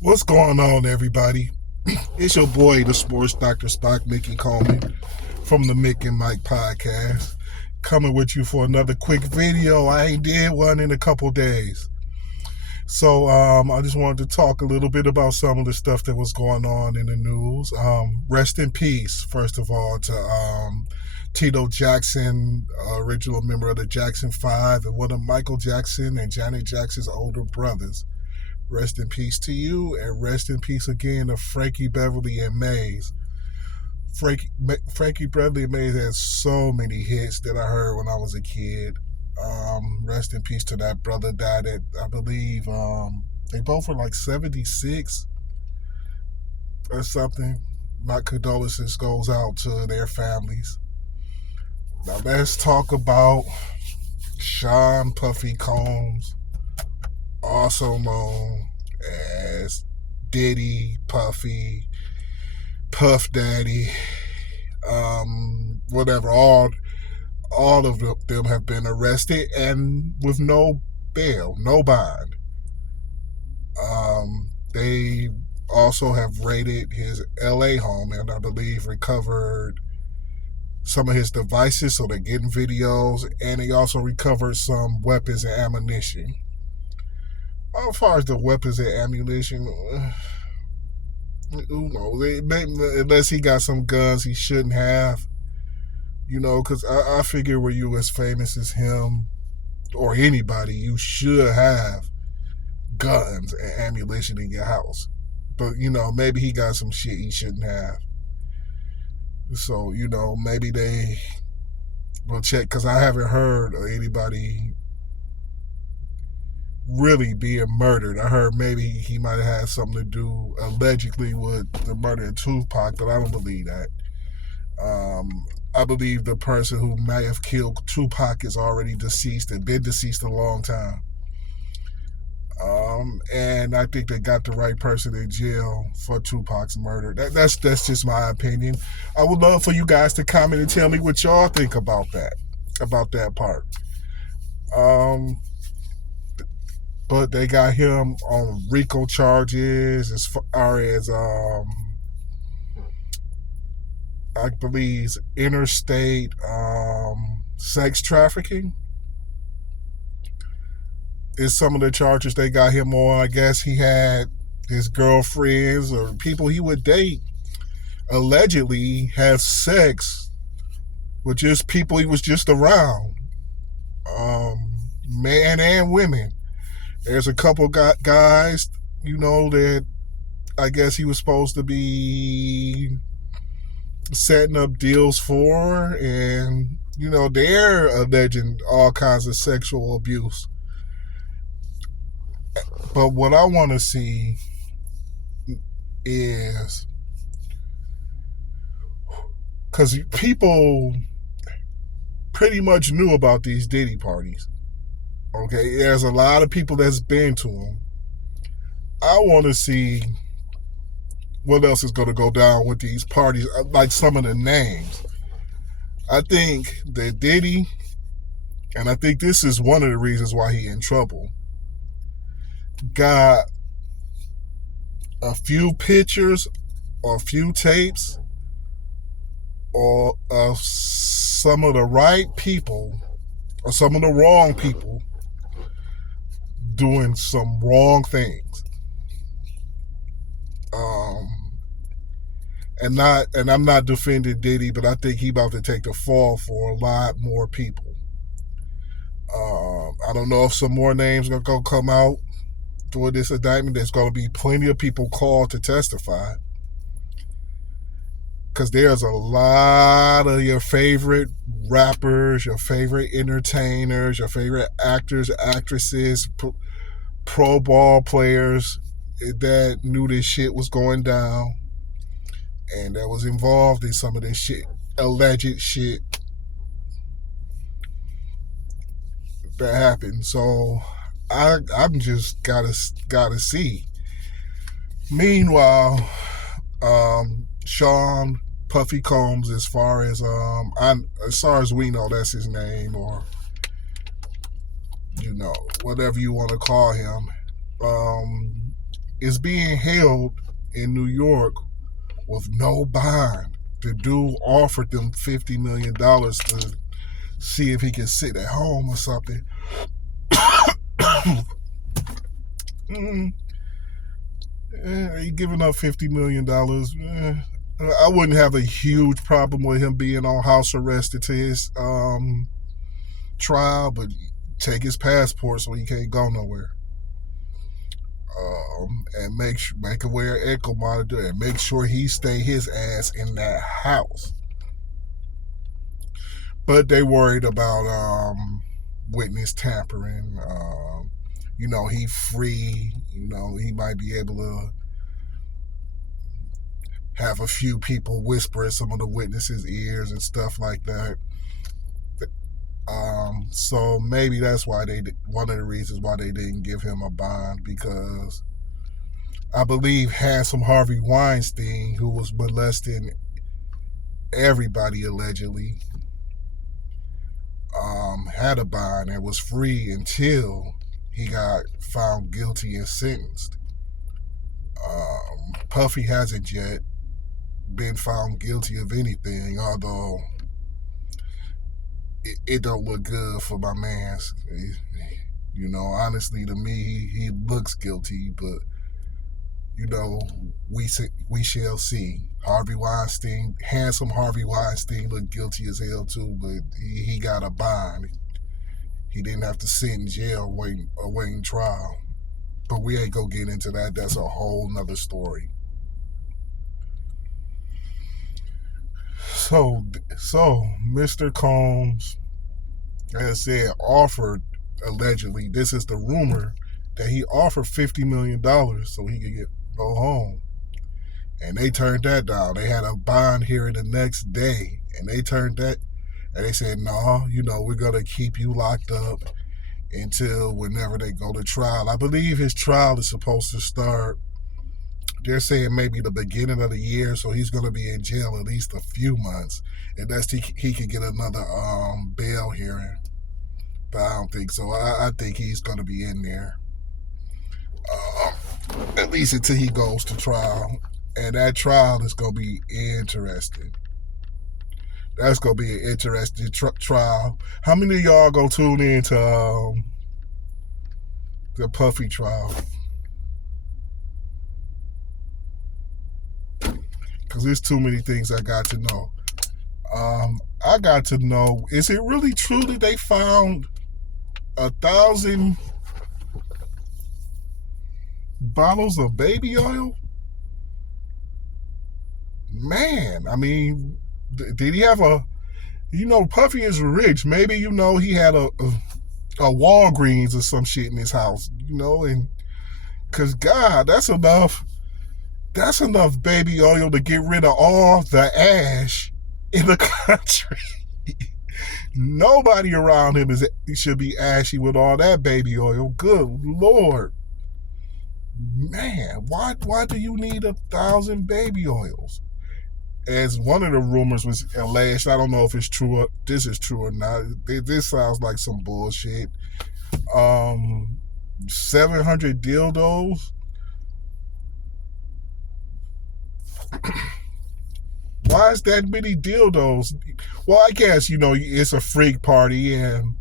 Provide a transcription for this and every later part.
What's going on, everybody? It's your boy, the Sports Doctor Spock, Mickey Coleman, from the Mick and Mike podcast, coming with you for another quick video. I ain't did one in a couple days. So I just wanted to talk a little bit about some of the stuff that was going on in the news. Rest in peace, first of all, to Titto Jackson, original member of the Jackson 5, and one of Michael Jackson and Janet Jackson's older brothers. Rest in peace to you, and rest in peace again to Frankie Beverly and Maze. Frankie Beverly and Maze had so many hits that I heard when I was a kid. Rest in peace to that brother. Died at, I believe, they both were like 76 or something. My condolences goes out to their families. Now let's talk about Sean Puffy Combs, also known as Diddy, Puffy, Puff Daddy, whatever. All of them have been arrested and with no bail, no bond. They also have raided his LA home and I believe recovered some of his devices, so they're getting videos, and they also recovered some weapons and ammunition. As far as the weapons and ammunition, who knows? Unless he got some guns he shouldn't have, because I figure where you as famous as him or anybody, you should have guns and ammunition in your house. But, maybe he got some shit he shouldn't have. So, maybe they will check, because I haven't heard of anybody really being murdered. I heard maybe he might have had something to do allegedly with the murder of Tupac, but I don't believe that. I believe the person who may have killed Tupac is already deceased and been deceased a long time. And I think they got the right person in jail for Tupac's murder. That's just my opinion. I would love for you guys to comment and tell me what y'all think about that part. But they got him on RICO charges as far as I believe interstate sex trafficking is some of the charges they got him on. I guess he had his girlfriends or people he would date allegedly have sex with just people he was just around, men and women. There's a couple guys, that I guess he was supposed to be setting up deals for, and, they're alleging all kinds of sexual abuse. But what I want to see is, because people pretty much knew about these Diddy parties. Okay, there's a lot of people that's been to them. I want to see what else is going to go down with these parties, like some of the names. I think that Diddy, and I think this is one of the reasons why he in trouble, got a few pictures or a few tapes or of some of the right people or some of the wrong people doing some wrong things. And I'm not defending Diddy, but I think he about to take the fall for a lot more people. I don't know if some more names are going to come out for this indictment. There's going to be plenty of people called to testify, because there's a lot of your favorite rappers, your favorite entertainers, your favorite actors, actresses, pro ball players that knew this shit was going down and that was involved in some of this shit, alleged shit that happened. So I'm just gotta see. Meanwhile, Sean Puffy Combs, as far as we know, that's his name, or whatever you want to call him. is being held in New York with no bond. The dude offered them $50 million to see if he can sit at home or something. He giving up $50 million. I wouldn't have a huge problem with him being on house arrest until his trial, but take his passport so he can't go nowhere. And make him wear an echo monitor and make sure he stay his ass in that house. But they worried about witness tampering. He free. He might be able to have a few people whisper in some of the witnesses' ears and stuff like that. So maybe that's why one of the reasons why they didn't give him a bond, because I believe handsome Harvey Weinstein, who was molesting everybody allegedly, had a bond and was free until he got found guilty and sentenced. Puffy hasn't yet been found guilty of anything, although it don't look good for my man. Honestly, to me, he looks guilty, but we shall see. Harvey Weinstein, handsome Harvey Weinstein, looked guilty as hell too, but he got a bond. He didn't have to sit in jail awaiting trial. But we ain't gonna get into that. That's a whole nother story. So Mr. Combs, as I said, offered, allegedly, this is the rumor, that he offered $50 million so he could go home. And they turned that down. They had a bond hearing the next day, and they turned that, and they said, no, we're going to keep you locked up until whenever they go to trial. I believe his trial is supposed to start, they're saying maybe the beginning of the year, so he's going to be in jail at least a few months, unless he could get another bail hearing. But I don't think so. I think he's going to be in there, at least until he goes to trial. And that trial is going to be interesting. That's going to be an interesting trial. How many of y'all go tune in to the Puffy trial? Because there's too many things I got to know. I got to know, is it really true that they found 1,000 bottles of baby oil? Man, I mean, did he have Puffy is rich. Maybe, he had a Walgreens or some shit in his house, and because, God, that's enough baby oil to get rid of all the ash in the country. Nobody around him should be ashy with all that baby oil. Good Lord. Man, why do you need 1,000 baby oils? As one of the rumors was alleged, I don't know if it's true or this is true or not. This sounds like some bullshit. 700 dildos. Why is that many dildos? Well, I guess, it's a freak party, and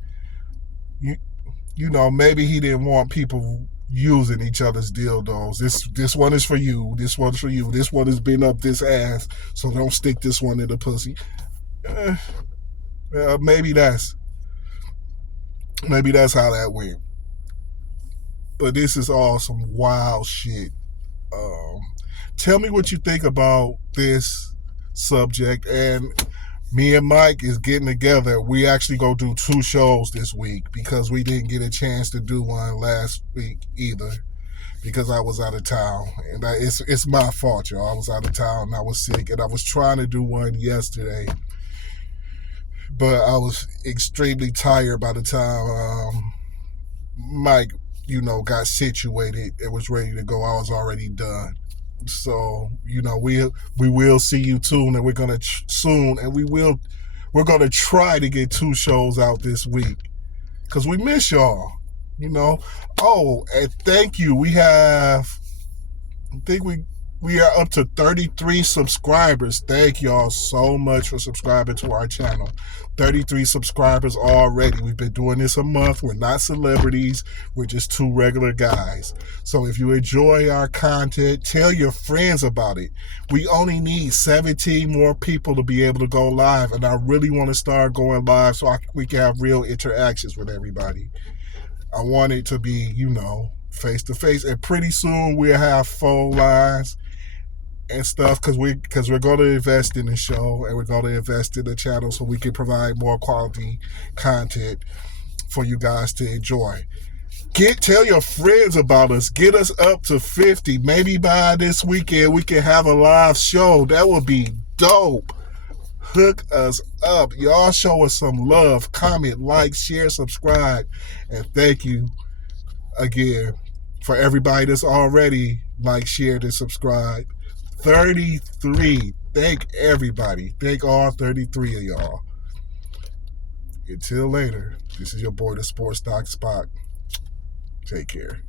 maybe he didn't want people using each other's dildos. This one is for you. This one's for you. This one has been up this ass, so don't stick this one in the pussy. Maybe that's how that went. But this is all some wild shit. Tell me what you think about this subject. And me and Mike is getting together. We actually go do 2 shows this week because we didn't get a chance to do one last week either, because I was out of town. And it's my fault, y'all. I was out of town and I was sick, and I was trying to do one yesterday, but I was extremely tired by the time Mike, got situated and was ready to go. I was already done. So, we will see you soon, and we're gonna we're gonna try to get 2 shows out this week, because we miss y'all. Oh, and thank you. We have think we are up to 33 subscribers. Thank y'all so much for subscribing to our channel. 33 subscribers already. We've been doing this a month. We're not celebrities. We're just two regular guys. So if you enjoy our content, tell your friends about it. We only need 17 more people to be able to go live, and I really want to start going live so we can have real interactions with everybody. I want it to be, face to face, and pretty soon we'll have phone lines and stuff because we're going to invest in the show, and we're going to invest in the channel so we can provide more quality content for you guys to enjoy. Tell your friends about us. Get us up to 50. Maybe by this weekend we can have a live show. That would be dope. Hook us up. Y'all show us some love. Comment, like, share, subscribe, and thank you again for everybody that's already shared, and subscribed. 33. Thank everybody. Thank all 33 of y'all. Until later, this is your boy, the Sports Doc Spock. Take care.